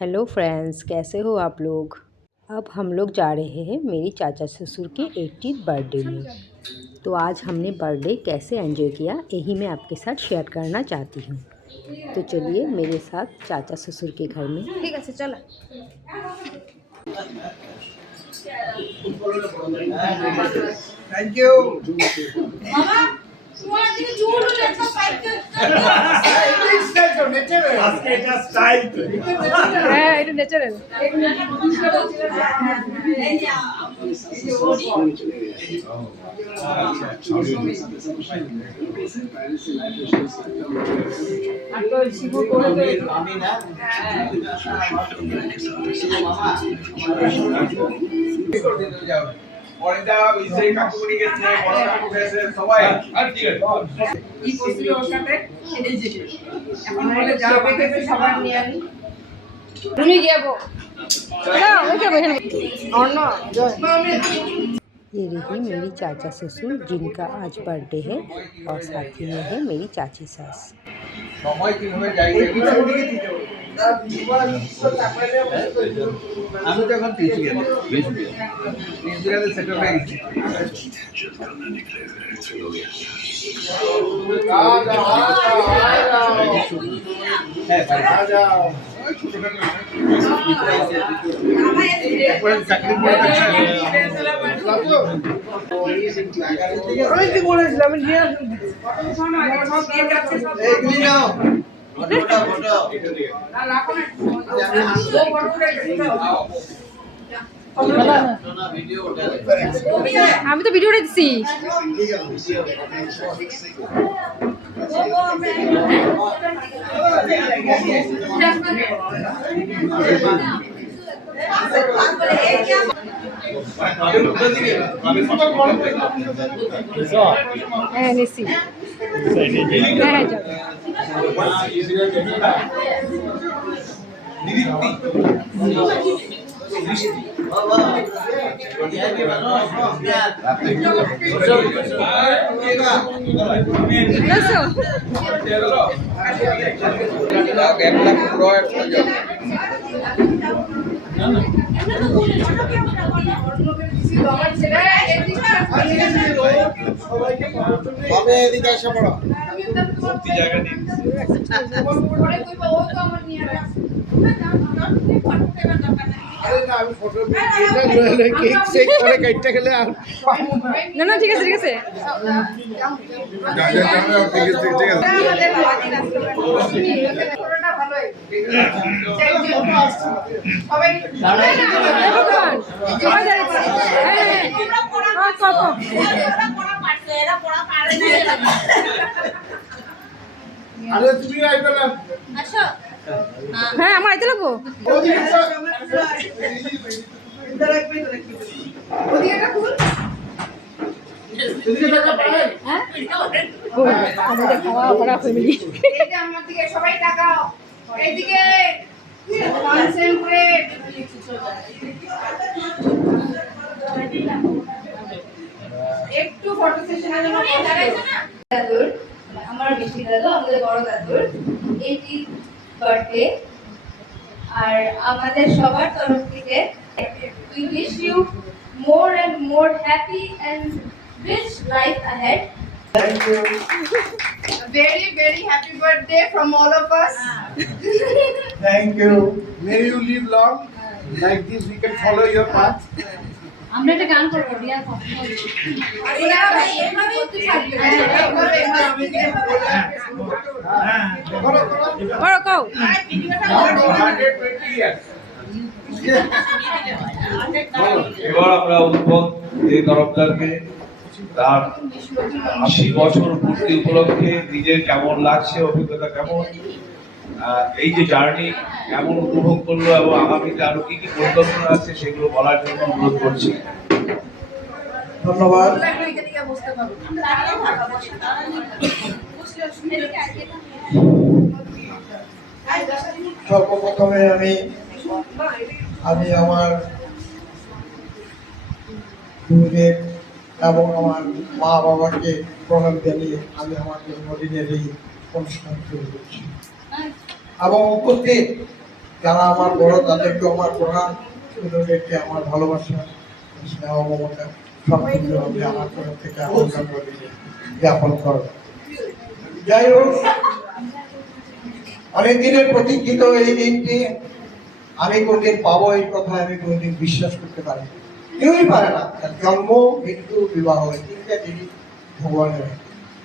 Hello friends, कैसे हो आप लोग। अब हम लोग जा रहे हैं मेरी चाचा ससुर के 80th बर्थडे में। तो आज हमने बर्थडे कैसे एंजॉय किया यही मैं आपके साथ शेयर करना चाहती हूँ। तो चलिए मेरे साथ चाचा ससुर के घर में। ठीक है चलो। थैंक यू मामा তোমার দিকে জোর হলে একটা ফাইট স্টাইল তো নেচারাল আজকে এটা স্টাইল তো হ্যাঁ এটা ন্যাচারাল আমি না অরিন্দা ইসে কাকুরি গেছে বড় কাকু গেছে সবাই ঠিক আছে কি করছিল ওর সাথে এই যে এখন বলে যা পেতে সবার নিয়ে আনি তুমি যাবো চলো ওকে বসে और ना ये रही मेरी चाचा ससुर जिनका आज बर्थडे है और साथ ही में है मेरी चाची सास। সময় কিভাবে যাই আমি তো এখন পিছিয়ে গেছি নিউজিল্যান্ডে সেটেল হয়ে গেছি আমি তো ভিডিওটা দিছি হ্যাঁ নিছি হ্যাঁ এদিকে আসা পড়ো জায়গা নেই না না ঠিক আছে ঠিক আছে হ্যাঁ আমার আইতে লাগবো আমাদের খাওয়া পড়া ফ্যামিলি সবাই তাকাও এইদিকে কনসেন্ট্রেট একটু ফটো সেশনের জন্য দাঁড়াইছো না দাদুর আমার বেশি দাদু আমাদের বড় দাদুর 80th বার্থডে আর আমাদের সবার তরফ থেকে we wish you more and more happy and rich life ahead. Thank you. A very very happy birthday from all of us. Thank you. May you live long. Like this we can follow your path. আমরা একটা গান করব রিয়া করো কও এবার আমরা উদ্বোধন এই তরফদারকে তার 80 বছর পূর্তি উপলক্ষে নিজের কেমন লাগছে, অভিজ্ঞতা কেমন, এই যে জার্নি কেমন উপভোগ করলো এবং আগামীতে আরো কি কি পরিকল্পনা আছে সেগুলো বলার জন্য অনুরোধ করছি। ধন্যবাদ। সর্বপ্রথমে আমি আমার গুরুদেব এবং আমার মা বাবাকে প্রণাম জানিয়ে আমি আমার জন্মদিনের এই অনুষ্ঠান শুরু করছি এবং উপস্থিত যারা আমার বড় তাদেরকে আমার প্রণাম, ছোটদেরকে আমার ভালোবাসা, স্নেহ, মমতা সব কিছু আমি আমার তরফ থেকে আহ্বান করে জ্ঞাপন করব। যাই হোক, অনেক দিনের প্রতীক্ষিত এই দিনটি আমি কোনদিন পাবো এই কথা আমি কোনদিন বিশ্বাস করতে পারি, কেউই পারে না। জন্ম, মৃত্যু, বিবাহ, এই তিনটা জিনিস ভগবানের,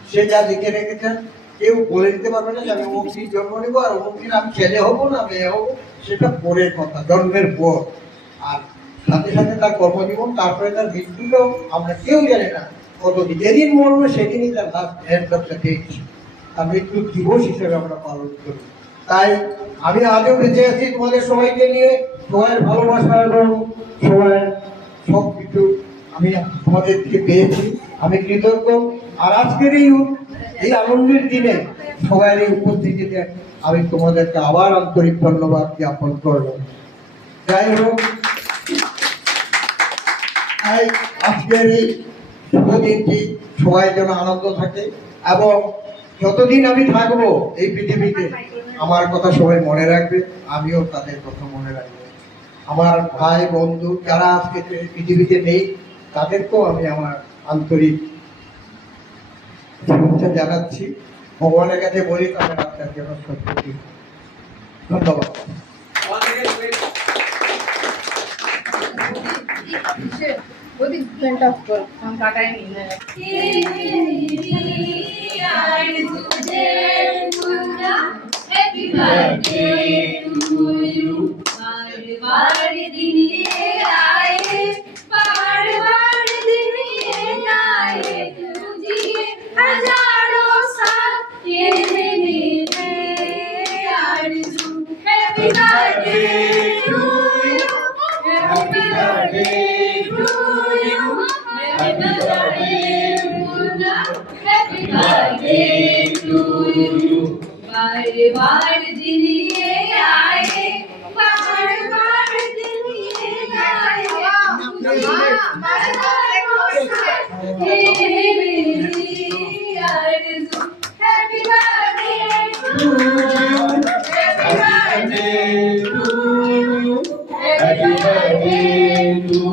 সে যা লিখে রেখেছেন কেউ বলে দিতে পারবে না যে আমি অমুক দিন জন্ম নেবো আর অমুক দিন আমি ছেলে হবো না মেয়ে হবো, সেটা পরের কথা, জন্মের পর। আর সাথে সাথে তার কর্মজীবন, তারপরে তার মৃত্যুটাও আমরা কেউ জানি না কতদিন, যেদিন মরবে সেদিনই তার last end of the day, তার মৃত্যুর দিবস হিসেবে আমরা পালন করি। তাই আমি আজও বেঁচে আছি তোমাদের সবাইকে নিয়ে, সবাই ভালোবাসা এবং সবাই সব কিছু আমি তোমাদের থেকে পেয়েছি, আমি কৃতজ্ঞ। আর আজকের এই আনন্দের দিনে সবাই এই উপস্থিতিতে আমি তোমাদেরকে আবার আন্তরিক ধন্যবাদ জ্ঞাপন করলাম। যাই হোক, তাই আজকের এই শুভ দিনটি সবাই যেন আনন্দ থাকে, এবং যতদিন আমি থাকবো এই পৃথিবীতে আমার কথা সবাই মনে রাখবে, আমিও তাদের কথা মনে রাখবো। আমার ভাই বন্ধু যারা আজকে পৃথিবীতে নেই তাদেরকেও আমি আমার আন্তরিক শুভেচ্ছা জানাচ্ছি। ভগবানের কাছে বলি তাদের আপনার জন্য সত্যি ধন্যবাদ। Happy birthday to you. बार दिन ये आए, बार दिन ये आए, तुझे हजारों साल ये मेरे आरज़ू। Happy birthday to you, happy birthday to you, happy birthday happy birthday to you। बार दिन ये आए, बार दिन ये आए, Happy birthday to you, happy birthday to you, happy birthday to you, happy birthday to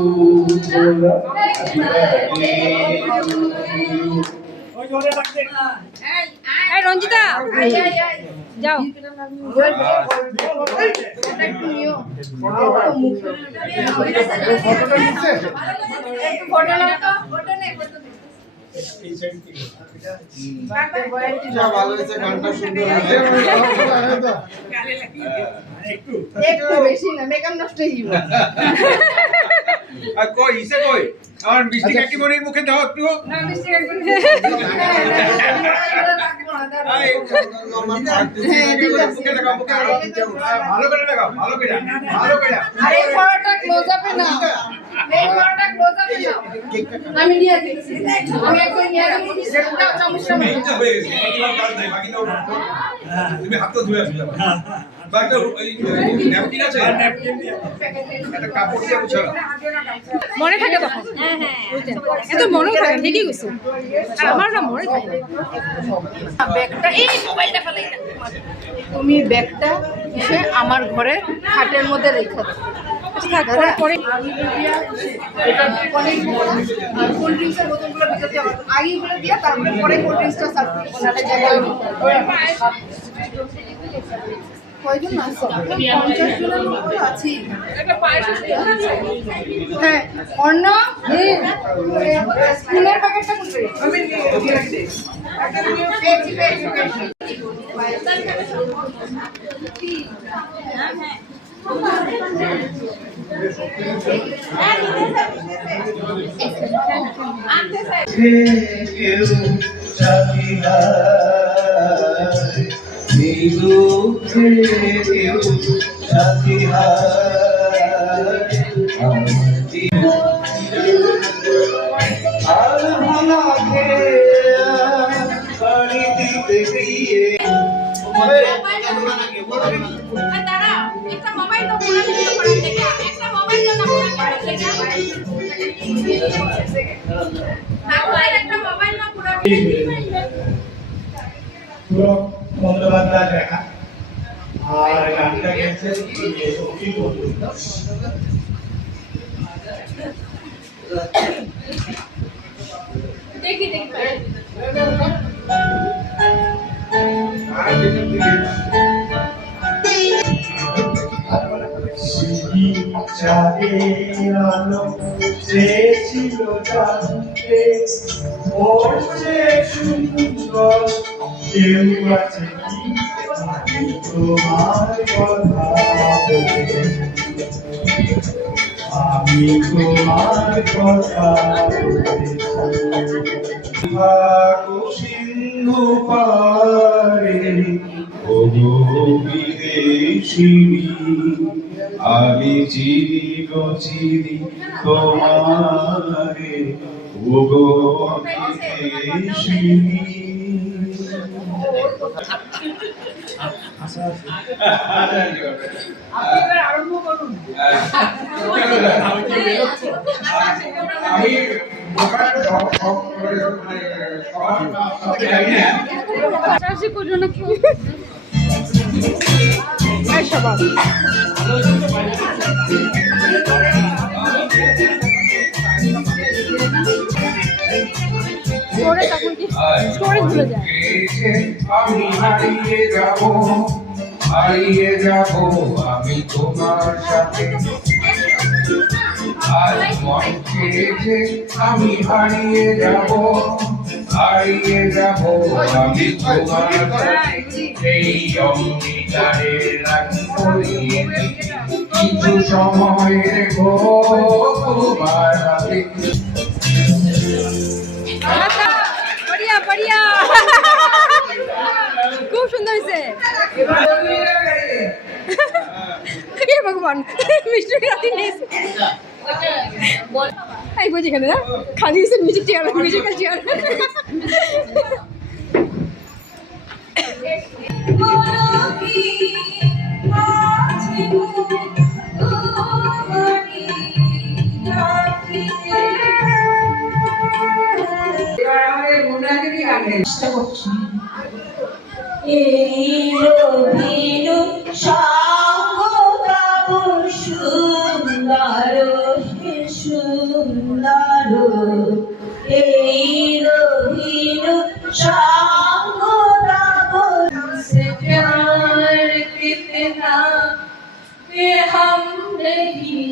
you। Ranjita যাও। ভালো হয়েছে, গানটা সুন্দর হয়েছে। একটু বেশি না, মেকআপ নষ্ট হয়ে যাবে। আর কই ইসে কই আমার মিষ্টি কাকিমণির মুখে দাও একটু। না মিষ্টি একদম মুখে লাগাও, মুখে লাগাও, ভালো করে লাগাও, ভালো করে, ভালো করে। আরে ফটোটা ক্লোজ আপে নাও, এই ফটোটা ক্লোজ আপে নাও। আমি নিয়ে দিচ্ছি, আমি একবার নিয়ে দিচ্ছি। দাও চামচটা নাও। এইটা হয়ে গেছে, তোমার কাজ নাই, বাকি দাও। তুমি হাত তো ধুয়ে আসো। বাকিটা এই ন্যাপকিন আছে, একটা কাপড় দিয়ে মুছাও। মনে থাকে তখন, হ্যাঁ হ্যাঁ এত মনে থাকে, ঠিকই গেছে। আর আমার না মনে থাকে না। ব্যাগটা এই মোবাইলটা ফেলাই না, তুমি ব্যাগটা এসে আমার ঘরে খাটের মধ্যে রেখে দাও। পরে পরে কোল্ড ড্রিঙ্কসের বোতলগুলো ভিতরে দিয়ে আগে গুলো দিয়ে তারপরে পরে কোল্ড ড্রিঙ্কসটা সার্ভ করবো। কয়জন আছে? 50 জনের মতো আছি। হ্যাঁ অন্য স্কুলের প্যাকেটটা কোথায়? আমি বন্দ্যোপাধ্যায় লেখা আর গানটা গেয়েছেন অভিক মজুমদার। দেখি চাঁদের আলো চেয়েছিল জানতে ওর চেয়ে সুন্দর কেউ আছে কি আমি তোমার কথা বলেছি, আমি তোমার কথা বলেছি। সিন্ধু পারে ওগো বিদেশিনী আমি চিনি গো চিনি তোমারে ওগো বিদেশিনী। আরম্ভ করুন। আমি আমি হারিয়ে যাব আমি তোমার সাথে, আজ মন খেয়েছে আমি হারিয়ে যাব আমি তোমার সাথে, এই অঙ্গীকারে রাখি কিছু সময় রেখো তোমার হাতে। খুব সুন্দর হয়েছে। ভগবান মিষ্টি এই বুঝি এখানে না খালি মিউজিক চেয়ার মিউজিক্যাল চেয়ার। এই রবিনু সাঙ্গতাব সুন্দর হে সুন্দর, এই রবিনু সাঙ্গতাব से प्यार कितना ये हम नहीं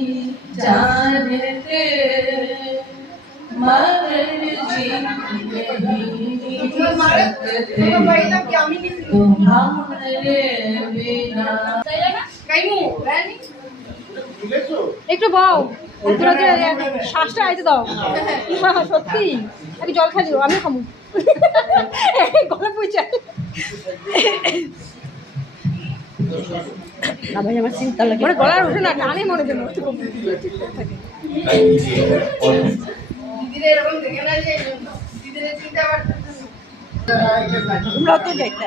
जानते, मगर जी नहीं सकते तुम्हारे बिना। একটু বাও শ্বাসটা আইতে দাও। সত্যি আমি জল খাই দিব, আমি খাবো গলা পয়সা। আমার চিন্তা লাগে মানে গলার ওঠে না, টানে মনে যেন তোমরা তো দেখতে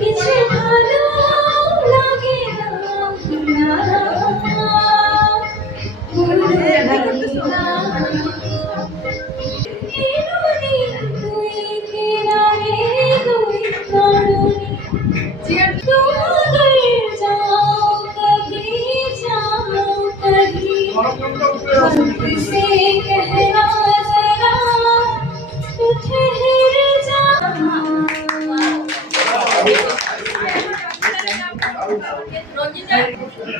কিছু ভালো লাগে না,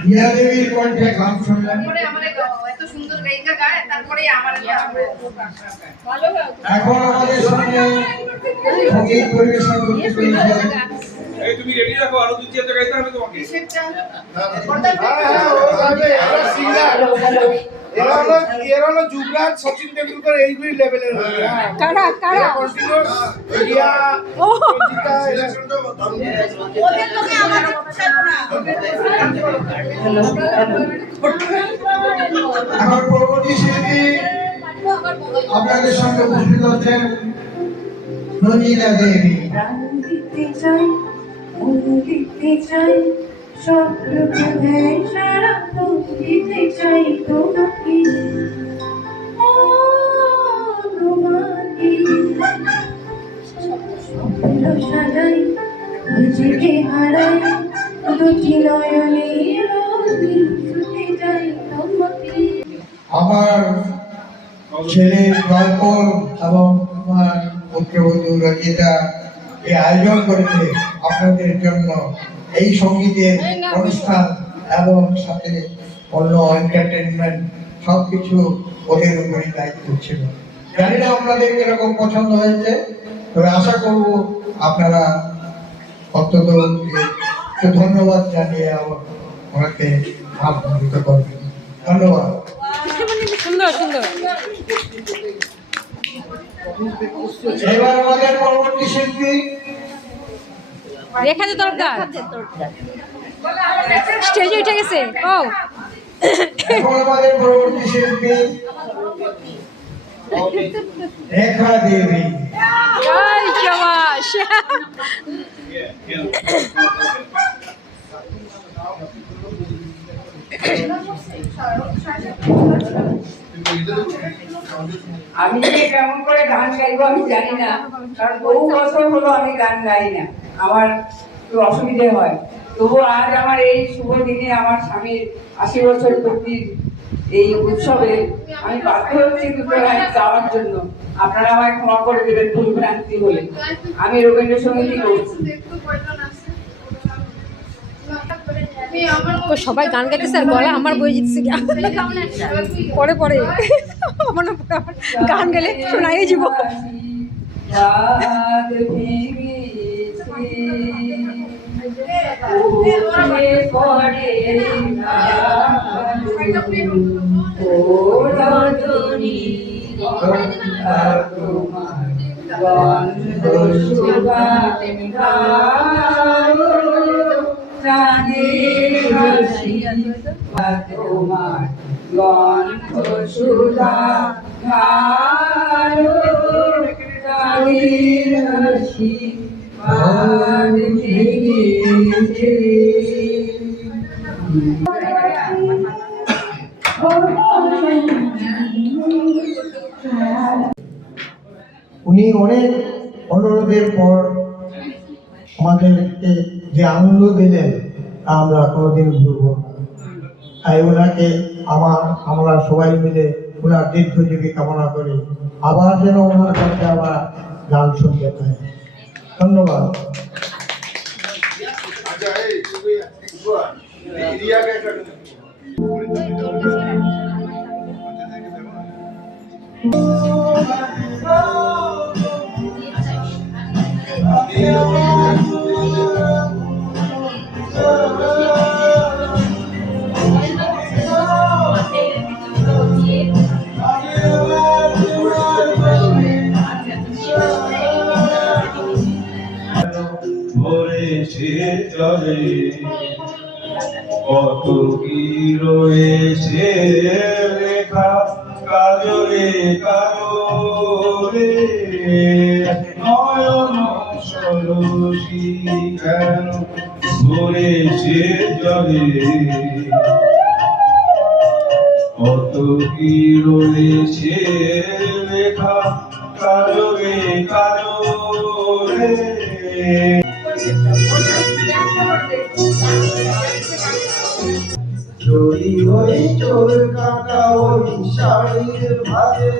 হিয়া দেবীর কণ্ঠে গান শুনলেন। এত সুন্দর গায়িকা গায়, তারপরে আমার এখন আমাদের সামনে সঙ্গীত পরিবেশন করতে চলেছেন এই তুমি রেডি রাখো, আরো 2-4 জায়গায় গাইতে হবে তোমাকে। এরা হলো যুবরাজ, সচিন তেন্ডুলকর এইগুলি লেভেলের হয়ে যায়। কারা কারা কন্টিনিউয়াস ইন্ডিয়া ও জিতা এরা। এখন পরবর্তী শিল্পী আপনাদের সঙ্গে উপস্থিত হচ্ছেন রঞ্জিতা দেবী। প্রাণ দিতে চাই, মন দিতে চাই, স্বপ্ন দেয় সারা দিতে চাই তোমাকে, ও তোমাকে। স্বপ্ন সাজাই, নিজেকে হারাই, দুটি নয়নে রোজ ছুটে যাই তোমাকে। আমার ছেলে গল্প এবং আমার পুত্রবধূ রচিতা এই আয়োজন করেছে আপনাদের জন্য এই সঙ্গীতের অনুষ্ঠান এবং সাথে অন্য এন্টারটেনমেন্ট সবকিছু ওদের উপরই দায়িত্ব ছিল। জানি না আপনাদের কিরকম পছন্দ হয়েছে, তবে আশা করব আপনারা অত্যন্ত একটু ধন্যবাদ জানিয়ে আমাকে আহ্বানিত করবেন। ধন্যবাদ। সুন্দর সুন্দর। এবার আমাদের পরবর্তী শিল্পী রেখা দে তরফদার স্টেজে উঠে গেছে। ও এখন আমাদের পরবর্তী শিল্পী রেখা দেবী। জয় জবাস। আমি যে কেমন করে গান গাইবো আমি জানি না, কারণ বহু বছর হলো আমি গান গাই না, আমার একটু অসুবিধে হয়। তবু আজ আমার এই শুভ দিনে আমার স্বামীর 80 বছর পূর্তির এই উৎসবে আমি বাধ্য হচ্ছি দুটো লাইন গাওয়ার জন্য। আপনারা আমায় ক্ষমা করে দেবেন ভুল ভ্রান্তি হলে। আমি রবীন্দ্রসঙ্গীতই করছি। ও সবাই গান গাইতেছে আর গলা আমার বই যেতেছে। পরে পরে আমার গান গেলে শোনাই যাব। রাত ভেঙেছে, পড়ে ও রজনী, গন্ধা তোমার গন্ধ সুগন্ধ, চাঁদের হাসি তোমার গন্ধ সুধা গালো, চাঁদের হাসি আর ভেঙেছে। উনি অনেক অনুরোধের পর আমাদেরকে যে আনন্দ দিলেন তা আমরা কোনোদিন ভুলব না। তাই ওনাকে আমরা সবাই মিলে ওনার দীর্ঘজীবী কামনা করি, আবার যেন ওনার কাছে আবার গান শুনতে পাই। ধন্যবাদ। আচ্ছা এই ইন্ডিয়াকে একটা ভরেছে জলে, কত কি রয়েছে লেখা কাজলে কাজলে, নয়ন সরসী কেন ভরেছে জলে, কত কি রয়েছে লেখা কাজলে কাজলে। যদি ওই চোর কাটা ওই শাড়ির ভারে,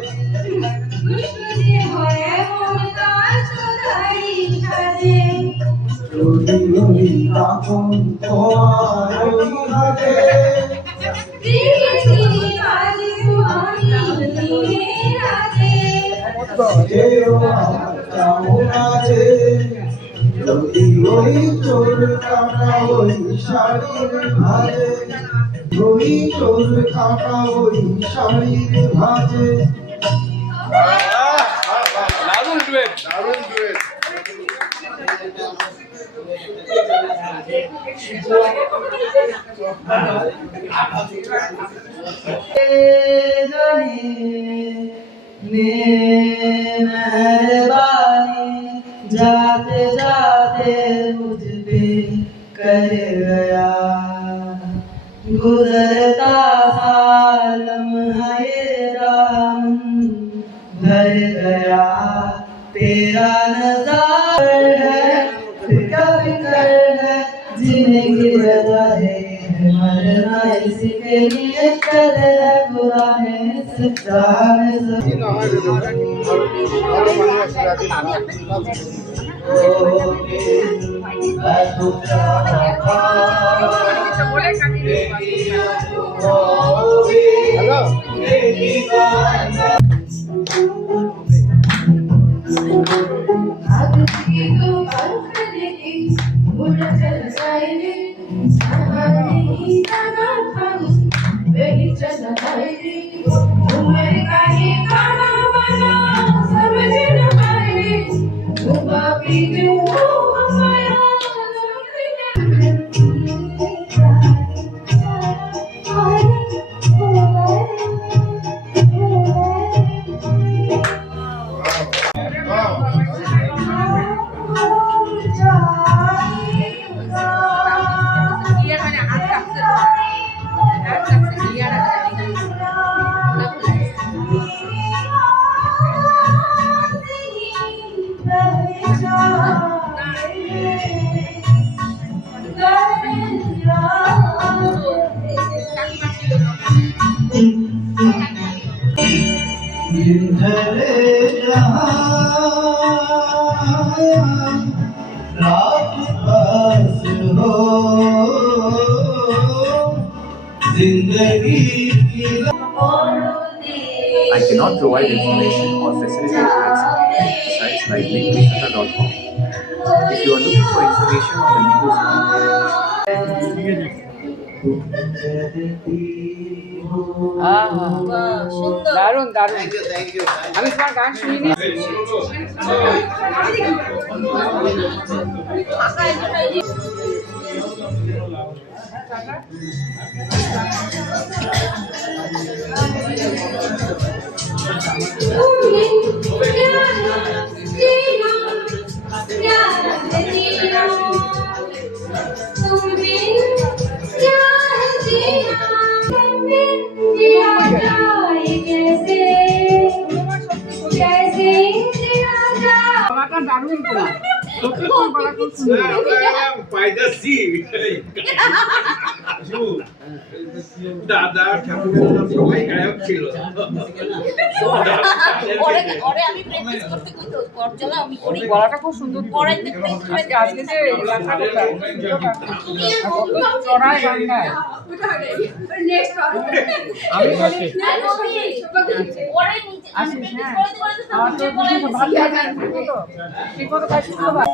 যদি ওই কাপন তোমার ওই হাতে, যেও আমার চাও না যে, যদি ওই তোর কাটা ওই শাড়ির ভাজে, ওই তোর কাটা ওই শাড়ির ভাজে। দারুণ ডুয়েট। जाते जाते मुझ पे कर गया, गुजरता सालम है राम भर गया, तेरा नज़ारा है फिक्र है, जिंदगी रजा है मरना इसके लिए कल है, बुरा है सच्चा है I cannot provide information or facilitate access to sites like legalshutter.com. If you are looking for information on the legal দারুণ দারুণ। আমি তোমার গান শুনিনি। দারুণ তোমার দাদা ঠাকুরের সবাই গায়ক ছিল। গলাটা খুব সুন্দর। আজকে যে চড়ায় গান গায়। আমি আসিস হ্যাঁ, আমার তো ভালো লাগে ঠিক মতো কাজ করতে পার।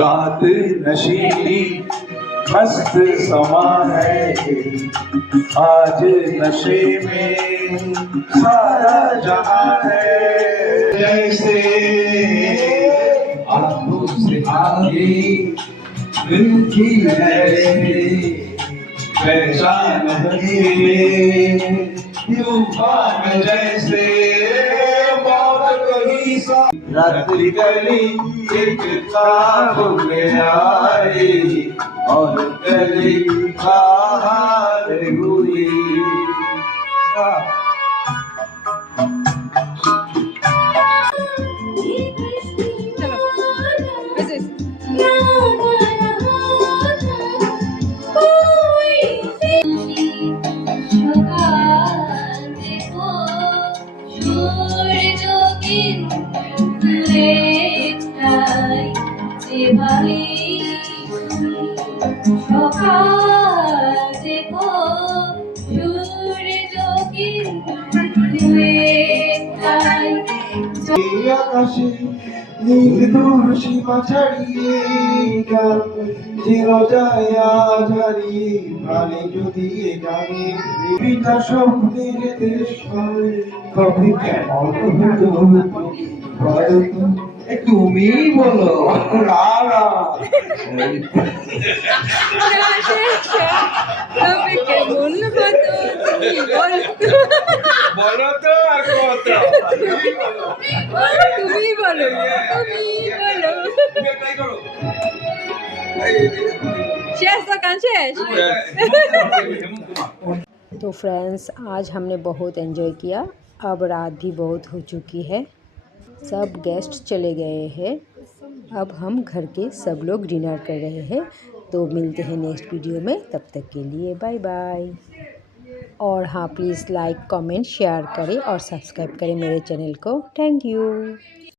रात नशीली मस्त समा है, आज नशे में सारा जहां है। जैसे आंखों से आगे मिलती है पहचान है, तूफान जैसे मौत कहीं सा रात्रि गली एक ख्वाब में आई और गली बाहर हुई। এই আকাশে নীল দূর সীমা ছাড়িয়ে গান যেন যায় আজ হারিয়ে প্রাণে যদি এ গানে বিবিধা স্বপ্নের দেশ কবে কেমন হতো বলো তো? তুমি বলো না না তবে কেমন হতো তুমি বলো। বলো তো আর কত তুমি বলো, তুমি বলো। ট্রাই করো শেষ তো গান শেষ। হেমন্ত কুমার तो फ्रेंड्स आज हमने बहुत एंजॉय किया। अब रात भी बहुत हो चुकी है, सब गेस्ट चले गए हैं। अब हम घर के सब लोग डिनर कर रहे हैं। तो मिलते हैं नेक्स्ट वीडियो में, तब तक के लिए बाय बाय। और हाँ, प्लीज़ लाइक कमेंट शेयर करें और सब्सक्राइब करें मेरे चैनल को। Thank you.